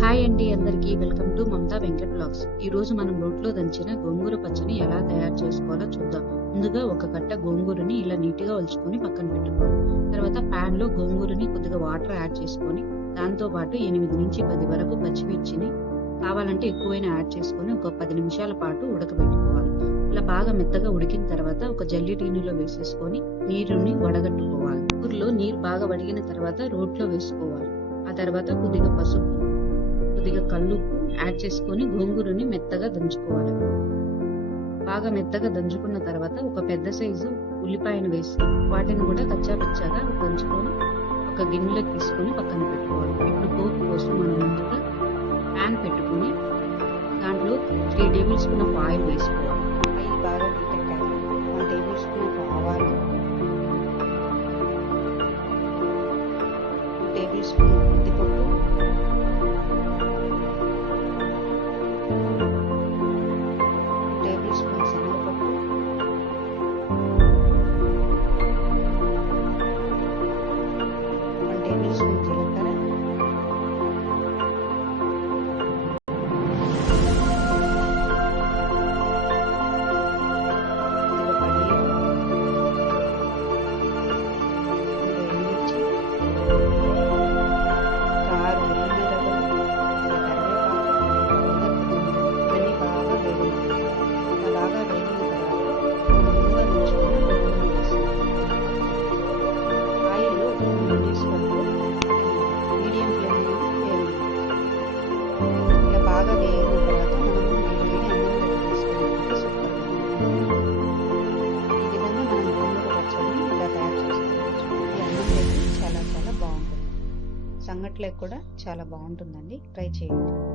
Hi అండి అందరికీ. Welcome to Mamatha Venkat blogs. ఈ రోజు మనం రోట్లో దంచిన గోంగూర పచ్చని ఎలా తయారు చేసుకోవాలో చూద్దాం. ముందుగా ఒక కట్ట గోంగూరని ఇలా నీట్గా ఒలుచుకొని పక్కన పెట్టుకోవాలి. తర్వాత ప్యాన్లో గోంగూరని కొద్దిగా వాటర్ యాడ్ చేసుకొని దాంతో పాటు ఎనిమిది నుంచి పది వరకు పచ్చిమిర్చిని కావాలంటే ఎక్కువైనా యాడ్ చేసుకొని ఒక పది నిమిషాల పాటు ఉడకబెట్టుకోవాలి. ఇలా బాగా మెత్తగా ఉడికిన తర్వాత ఒక జల్లి టీనులో వేసేసుకొని నీరుని వడగట్టుకోవాలి. ఊరిలో నీరు బాగా వడిగిన తర్వాత రోట్లో వేసుకోవాలి. ఆ తర్వాత కొద్దిగా పసుపు కొద్దిగా కల్లుప్పు యాడ్ చేసుకొని గోంగూరని మెత్తగా దంచుకోవాలి. బాగా మెత్తగా దంచుకున్న తర్వాత ఒక పెద్ద సైజు ఉల్లిపాయను వేసి వాటిని కూడా కచ్చా పచ్చాగా దంచుకొని ఒక గిన్నెలోకి తీసుకొని పక్కన పెట్టుకోవాలి. ఇప్పుడు పోపు కోసం మనం ముందుగా ప్యాన్ పెట్టుకొని దాంట్లో three tablespoon of oil వేసుకోవాలి. ఆయిల్ బాగా వన్ టేబుల్ స్పూన్ ఆఫ్ ఆవాలు. టేబుల్ స్పూన్ ఉద్దిపప్పు వన్ సంఘటనలకు కూడా చాలా బాగుంటుందండి. ట్రై చేయండి.